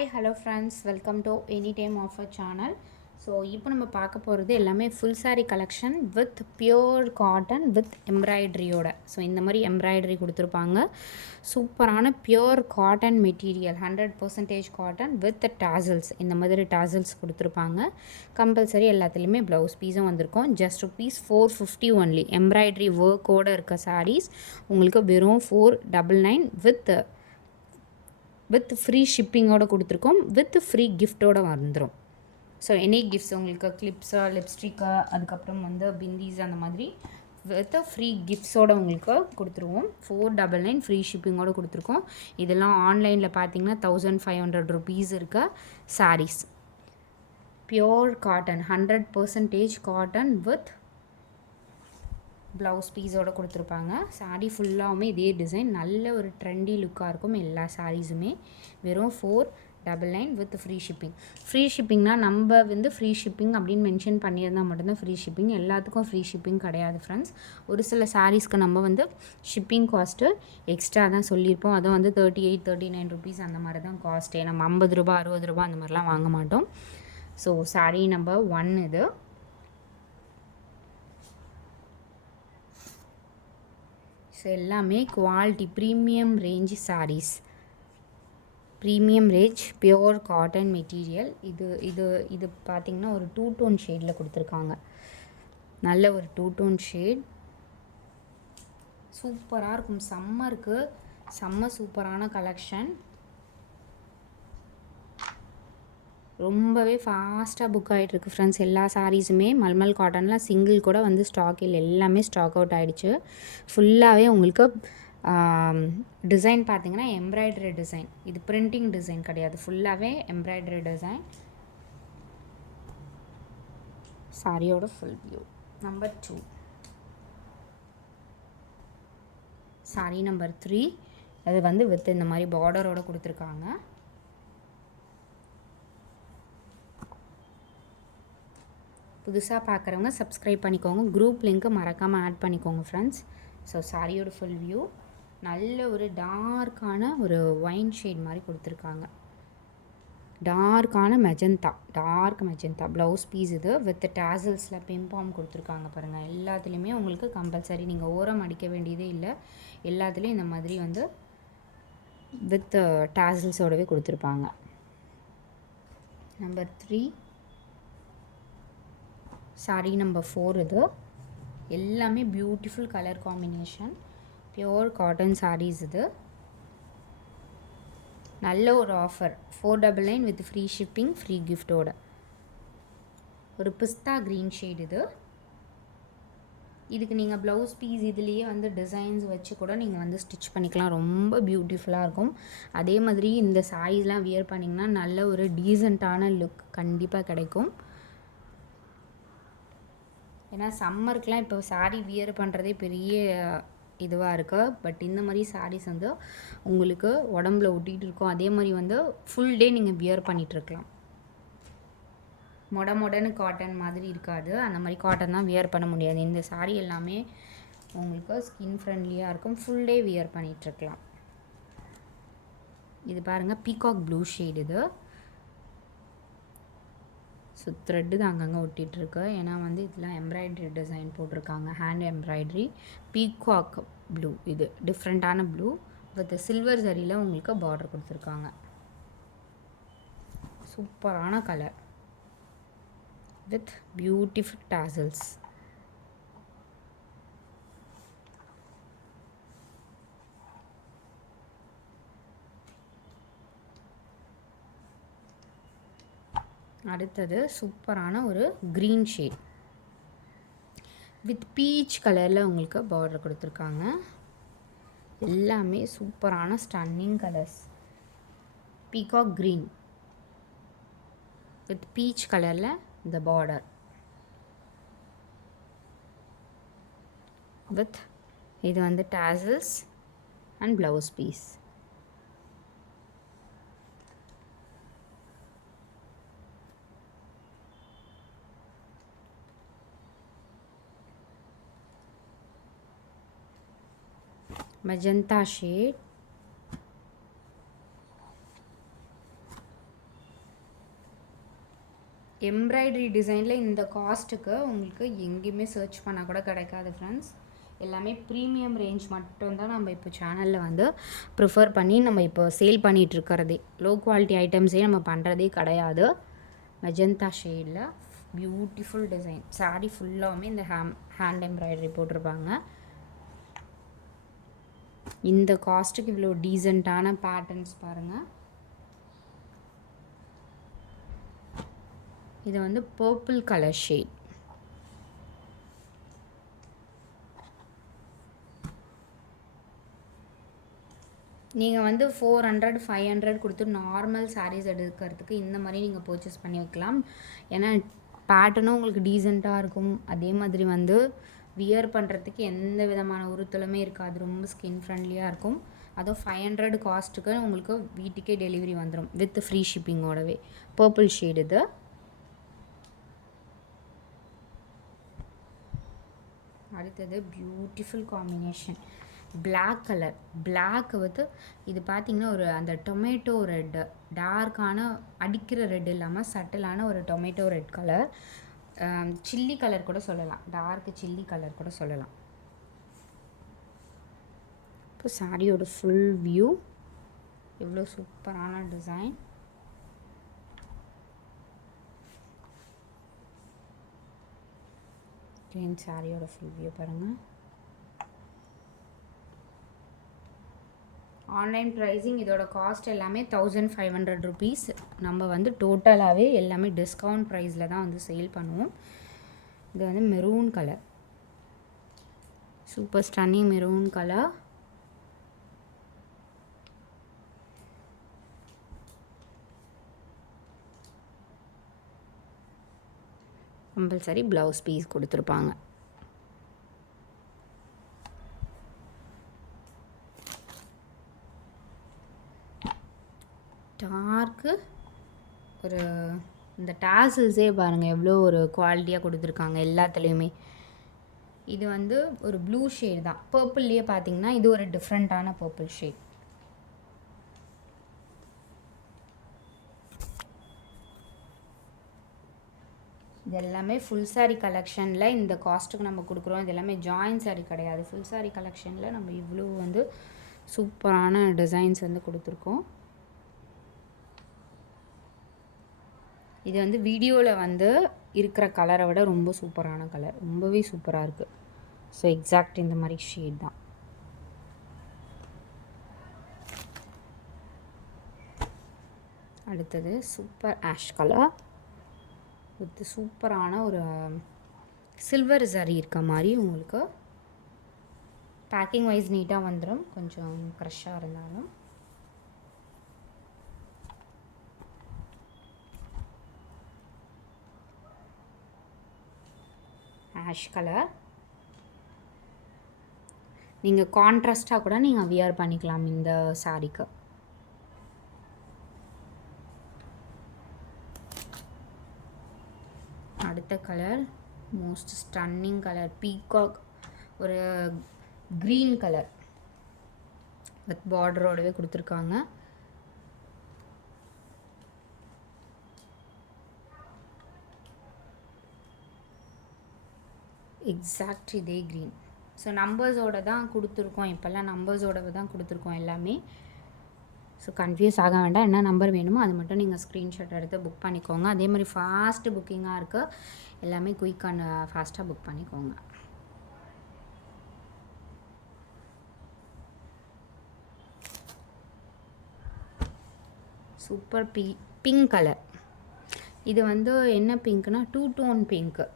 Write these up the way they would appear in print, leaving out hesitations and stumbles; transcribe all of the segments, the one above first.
Hi hello friends, welcome to any time offer channel. So இப்போ நம்ம பார்க்க போகிறது எல்லாமே full sari collection with pure cotton with எம்ப்ராய்டரியோட. ஸோ இந்த மாதிரி எம்ப்ராய்டரி கொடுத்துருப்பாங்க. சூப்பரான pure cotton material, 100% cotton with tassels. இந்த மாதிரி டாசல்ஸ் கொடுத்துருப்பாங்க. கம்பல்சரி எல்லாத்துலேயுமே ப்ளவுஸ் பீஸும் வந்திருக்கும். Just ₹450 only. எம்ப்ராய்டரி ஒர்க்கோடு இருக்க சாரீஸ் உங்களுக்கு வெறும் 499 வித் ஃப்ரீ ஷிப்பிங்கோடு கொடுத்துருக்கோம். வித் ஃப்ரீ கிஃப்ட்டோடு வந்துடும். ஸோ எனி கிஃப்ட்ஸ் உங்களுக்கு கிளிப்ஸு, லிப்ஸ்டிக்கு, அதுக்கப்புறம் பிந்தீஸ் அந்த மாதிரி வித் ஃப்ரீ கிஃப்ட்ஸோடு உங்களுக்கு கொடுத்துருவோம். 499 ஃப்ரீ ஷிப்பிங்கோடு கொடுத்துருக்கோம். இதெல்லாம் ஆன்லைனில் பார்த்தீங்கன்னா ₹1500 இருக்க saris. Pure cotton, 100% cotton with blouse பீஸோடு கொடுத்துருப்பாங்க. சாரீ ஃபுல்லாகவுமே இதே டிசைன், நல்ல ஒரு ட்ரெண்டி லுக்காக இருக்கும். எல்லா சாரீஸுமே வெறும் 499 வித் ஃப்ரீ ஷிப்பிங். ஃப்ரீ ஷிப்பிங்னால் நம்ம ஃப்ரீ ஷிப்பிங் அப்படின்னு மென்ஷன் பண்ணியிருந்தால் மட்டும்தான் ஃப்ரீ ஷிப்பிங். எல்லாத்துக்கும் ஃப்ரீ ஷிப்பிங் கிடையாது ஃப்ரெண்ட்ஸ். ஒரு சில சாரீஸ்க்கு நம்ம ஷிப்பிங் காஸ்ட்டு எக்ஸ்ட்ரா தான் சொல்லியிருப்போம். அதுவும் ₹38, ₹39 அந்த மாதிரி தான் காஸ்ட்டே. நம்ம ₹50, ₹60 அந்த மாதிரிலாம் வாங்க மாட்டோம். ஸோ சாரீ நம்பர் 1 இது. ஸோ எல்லாமே quality premium range saris. Premium range pure cotton material. இது இது இது பார்த்திங்கன்னா ஒரு 2 டோன் ஷேடில் கொடுத்துருக்காங்க. நல்ல ஒரு 2 டோன் ஷேட். சூப்பராக இருக்கும். சம்மருக்கு செம்ம சூப்பரான கலெக்ஷன். ரொம்பவே ஃபாஸ்ட்டாக புக் ஆகிட்டுருக்கு ஃப்ரெண்ட்ஸ். எல்லா சாரீஸுமே மல்மல் காட்டனில் சிங்கிள் கூட ஸ்டாக் இல்லை, எல்லாமே ஸ்டாக் அவுட் ஆகிடுச்சு. ஃபுல்லாகவே உங்களுக்கு டிசைன் பார்த்திங்கன்னா எம்ப்ராய்டரி டிசைன். இது பிரிண்டிங் டிசைன் கிடையாது, ஃபுல்லாகவே எம்ப்ராய்டரி டிசைன். சாரியோட full view. Number 2. Sorry number 3. அது வித் இந்த மாதிரி பார்டரோடு கொடுத்துருக்காங்க. புதுசாக பார்க்குறவங்க சப்ஸ்கிரைப் பண்ணிக்கோங்க. குரூப் லிங்க்கு மறக்காமல் ஆட் பண்ணிக்கோங்க ஃப்ரெண்ட்ஸ். ஸோ சாரியோட ஃபுல் வியூ. நல்ல ஒரு டார்க்கான ஒரு ஒயின் ஷேட் மாதிரி கொடுத்துருக்காங்க. டார்க்கான டார்க் மெஜந்தா ப்ளவுஸ் பீஸ் இது. வித் டாசல்ஸில் பிம்பாம் கொடுத்துருக்காங்க பாருங்கள். எல்லாத்துலேயுமே உங்களுக்கு கம்பல்சரி நீங்கள் ஓரம் அடிக்க வேண்டியதே இல்லை. எல்லாத்துலேயும் இந்த மாதிரி வித் டாசல்ஸோடவே கொடுத்துருப்பாங்க. நம்பர் 3. சாரீ நம்பர் 4 இது. எல்லாமே beautiful colour combination. Pure cotton saris இது. நல்ல ஒரு offer. 499 with free shipping, free கிஃப்டோட. ஒரு பிஸ்தா க்ரீன் ஷேட் இது. இதுக்கு நீங்கள் ப்ளவுஸ் பீஸ் இதுலேயே டிசைன்ஸ் வச்சு கூட நீங்கள் ஸ்டிச் பண்ணிக்கலாம். ரொம்ப பியூட்டிஃபுல்லாக இருக்கும். அதே மாதிரி இந்த சாரீஸ்லாம் வியர் பண்ணிங்கன்னா நல்ல ஒரு டீசெண்டான லுக் கண்டிப்பாக கிடைக்கும். ஏன்னா சம்மருக்குலாம் இப்போ சாரீ வியர் பண்ணுறதே பெரிய இதுவாக இருக்குது. பட் இந்த மாதிரி சாரீஸ் உங்களுக்கு உடம்புல ஒட்டிகிட்டு இருக்கும். அதே மாதிரி ஃபுல் டே நீங்கள் வியர் பண்ணிகிட்ருக்கலாம். மொடன்னு காட்டன் மாதிரி இருக்காது. அந்த மாதிரி காட்டன் தான் வியர் பண்ண முடியாது. இந்த சாரீ எல்லாமே உங்களுக்கு ஸ்கின் ஃப்ரெண்ட்லியாக இருக்கும். ஃபுல் டே வியர் பண்ணிகிட்ருக்கலாம். இது பாருங்கள், பீகாக் ப்ளூ ஷேட் இது. ஸோ த்ரெட்டு தான் அங்கங்கே ஒட்டிகிட்ருக்கு. ஏன்னா இதெல்லாம் எம்ப்ராய்டரி டிசைன் போட்டிருக்காங்க, ஹேண்ட் எம்ப்ராய்டரி. பீகாக் ப்ளூ இது டிஃப்ரெண்ட்டான ப்ளூ வித் சில்வர் சரியில் உங்களுக்கு பார்டர் கொடுத்துருக்காங்க. சூப்பரான கலர் வித் பியூட்டிஃபுல் டாசல்ஸ். அடுத்தது சூப்பரான ஒரு க்ரீன் ஷேட் வித் பீச் கலரில் உங்களுக்கு பார்டர் கொடுத்துருக்காங்க. எல்லாமே சூப்பரான stunning colours. Peacock green with peach கலரில் இந்த பார்டர் வித் இது tassels and blouse piece. Magenta shade. Embroidery டிசைனில் இந்த காஸ்ட்டுக்கு உங்களுக்கு எங்கேயுமே சர்ச் பண்ணால் கூட கிடைக்காது ஃப்ரெண்ட்ஸ். எல்லாமே ப்ரீமியம் ரேஞ்ச் மட்டும்தான் நம்ம இப்போ சேனலில் வந்து ப்ரிஃபர் பண்ணி நம்ம இப்போ சேல் பண்ணிகிட்ருக்கிறதே. லோ குவாலிட்டி ஐட்டம்ஸே நம்ம பண்ணுறதே கிடையாது. மெஜந்தா ஷேடில் பியூட்டிஃபுல் டிசைன். சாரீ ஃபுல்லாகவுமே இந்த ஹேண்ட் எம்ப்ராய்டரி போட்டிருப்பாங்க. இந்த காஸ்ட்டுக்கு இவ்வளோ டீசெண்டான பேட்டர்ன்ஸ் பாருங்கள். இது வந்து பர்பிள் கலர் ஷேட். நீங்கள் வந்து 400 500 கொடுத்து நார்மல் சாரீஸ் எடுக்கிறதுக்கு இந்த மாதிரி நீங்கள் பர்ச்சேஸ் பண்ணி வைக்கலாம். ஏன்னா பேட்டர்னும் உங்களுக்கு டீசெண்டாக இருக்கும். அதே மாதிரி வந்து வியர் பண்ணுறதுக்கு எந்த விதமான உறுத்தலுமே இருக்காது. ரொம்ப ஸ்கின் ஃப்ரெண்ட்லியாக இருக்கும். அதுவும் 500 காஸ்ட்டுக்கு உங்களுக்கு வீட்டுக்கே டெலிவரி வந்துடும் வித் ஃப்ரீ ஷிப்பிங்கோடவே. பர்பிள் ஷேடு இது. அடுத்தது beautiful combination black colour. Black with இது பார்த்திங்கன்னா ஒரு அந்த டொமேட்டோ ரெட்டு, டார்க்கான அடிக்கிற ரெட் இல்லாமல் சட்டிலான ஒரு tomato red colour. Chilli colour கூட சொல்லலாம், டார்க் சில்லி கலர் கூட சொல்லலாம். இப்போ சாரியோட ஃபுல் வியூ எவ்வளோ சூப்பரான டிசைன். க்ரீன் சாரியோட ஃபுல் வியூ பாருங்கள். ஆன்லைன் ப்ரைஸிங் இதோட காஸ்ட் எல்லாமே 1500 ருபீஸ். நம்ம வந்து டோட்டலாகவே எல்லாமே டிஸ்கவுண்ட் ப்ரைஸில் தான் வந்து சேல் பண்ணுவோம். இது வந்து maroon colour, super stunning maroon colour. Compulsory blouse piece கொடுத்துருப்பாங்க. டார்க்கு ஒரு இந்த டாசல்ஸே பாருங்கள் எவ்வளோ ஒரு குவாலிட்டியாக கொடுத்துருக்காங்க எல்லாத்துலேயுமே. இது வந்து ஒரு ப்ளூ ஷேட் தான். பர்பிள்லேயே பார்த்தீங்கன்னா இது ஒரு டிஃப்ரெண்ட்டான பர்பிள் ஷேட். இது எல்லாமே ஃபுல் சாரீ கலெக்ஷனில் இந்த காஸ்ட்டுக்கு நம்ம கொடுக்குறோம். இது எல்லாமே ஜாயின் சாரீ கிடையாது. ஃபுல் சாரீ கலெக்ஷனில் நம்ம இவ்வளோ வந்து சூப்பரான டிசைன்ஸ் வந்து கொடுத்துருக்கோம். இது வந்து வீடியோவில் வந்து இருக்கிற கலரை விட ரொம்ப சூப்பரான கலர், ரொம்பவே சூப்பராக இருக்குது. ஸோ எக்ஸாக்ட் இந்த மாதிரி ஷேட் தான். அடுத்தது சூப்பர் ஆஷ் கலர் வித் சூப்பரான ஒரு சில்வர் சரி இருக்க மாதிரி உங்களுக்கு பேக்கிங் வைஸ் நீட்டாக வந்துடும். கொஞ்சம் க்ரஷ்ஷாக இருந்தாலும் ஆஷ் கலர். நீங்கள் கான்ட்ராஸ்டாக கூட நீங்கள் வியர் பண்ணிக்கலாம் இந்த சாரீக்கு. அடுத்த colour most stunning colour, peacock ஒரு க்ரீன் கலர் வித் பார்டரோடவே கொடுத்துருக்காங்க. எக்ஸாக்ட் இதே க்ரீன். ஸோ நம்பர்ஸோடு தான் கொடுத்துருக்கோம். இப்போல்லாம் நம்பர்ஸோடு தான் கொடுத்துருக்கோம் எல்லாமே. ஸோ கன்ஃபியூஸ் ஆக வேண்டாம். என்ன நம்பர் வேணுமோ அது மட்டும் நீங்கள் ஸ்க்ரீன்ஷாட் எடுத்து புக் பண்ணிக்கோங்க. அதே மாதிரி ஃபாஸ்ட்டு புக்கிங்காக இருக்குது. எல்லாமே குயிக்கான ஃபாஸ்ட்டாக புக் பண்ணிக்கோங்க. Super pink colour. இது வந்து என்ன பிங்க்னா two tone pink,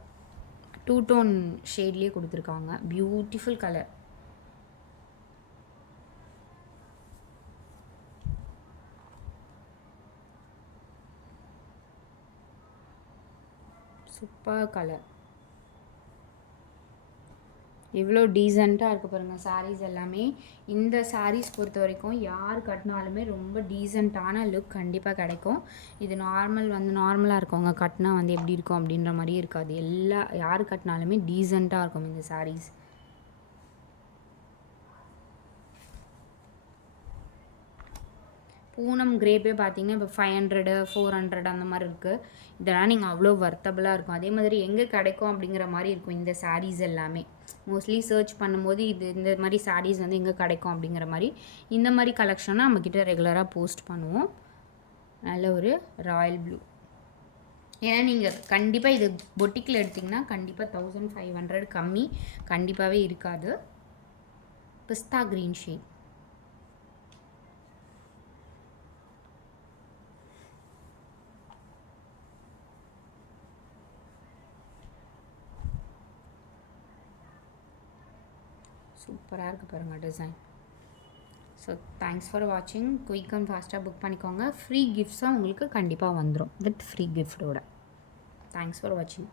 two tone ஷேட்லேயே கொடுத்துருக்காங்க. Beautiful colour. Super colour. எவ்வளோ டீசெண்டாக இருக்குது பாருங்கள் சாரீஸ் எல்லாமே. இந்த சாரீஸ் பொறுத்த வரைக்கும் யார் கட்டினாலுமே ரொம்ப டீசெண்டான லுக் கண்டிப்பாக கிடைக்கும். இது நார்மலாக இருக்கவங்க கட்டினா வந்து எப்படி இருக்கும் அப்படின்ற மாதிரி இருக்காது. யார் கட்டினாலுமே டீசெண்டாக இருக்கும் இந்த சாரீஸ். பூனம் கிரேப்பே பார்த்தீங்கன்னா இப்போ 500 400 அந்த மாதிரி இருக்குது. இதெல்லாம் நீங்கள் அவ்வளோ வர்த்தபுளாக இருக்கும். அதே மாதிரி எங்கே கிடைக்கும் அப்படிங்கிற மாதிரி இருக்கும் இந்த சாரீஸ் எல்லாமே. மோஸ்ட்லி சர்ச் பண்ணும்போது இந்த மாதிரி சாரீஸ் வந்து எங்கே கிடைக்கும் அப்படிங்கிற மாதிரி இந்த மாதிரி கலெக்ஷனை நம்மக்கிட்ட ரெகுலராக போஸ்ட் பண்ணுவோம். நல்ல ஒரு ராயல் ப்ளூ. ஏன்னா நீங்கள் கண்டிப்பாக இது பொட்டிக்கில் எடுத்திங்கன்னா கண்டிப்பாக 1500 கம்மி கண்டிப்பாகவே இருக்காது. பிஸ்தா க்ரீன் ஷேட். சூப்பராக இருக்குது பாருங்கள் டிசைன். ஸோ தேங்க்ஸ் ஃபார் வாட்சிங். குயிக் அண்ட் ஃபாஸ்ட்டாக புக் பண்ணிக்கோங்க. ஃப்ரீ கிஃப்ட்ஸாக உங்களுக்கு கண்டிப்பாக வந்துடும் வித் ஃப்ரீ கிஃப்டோட. தேங்க்ஸ் ஃபார் வாட்சிங்.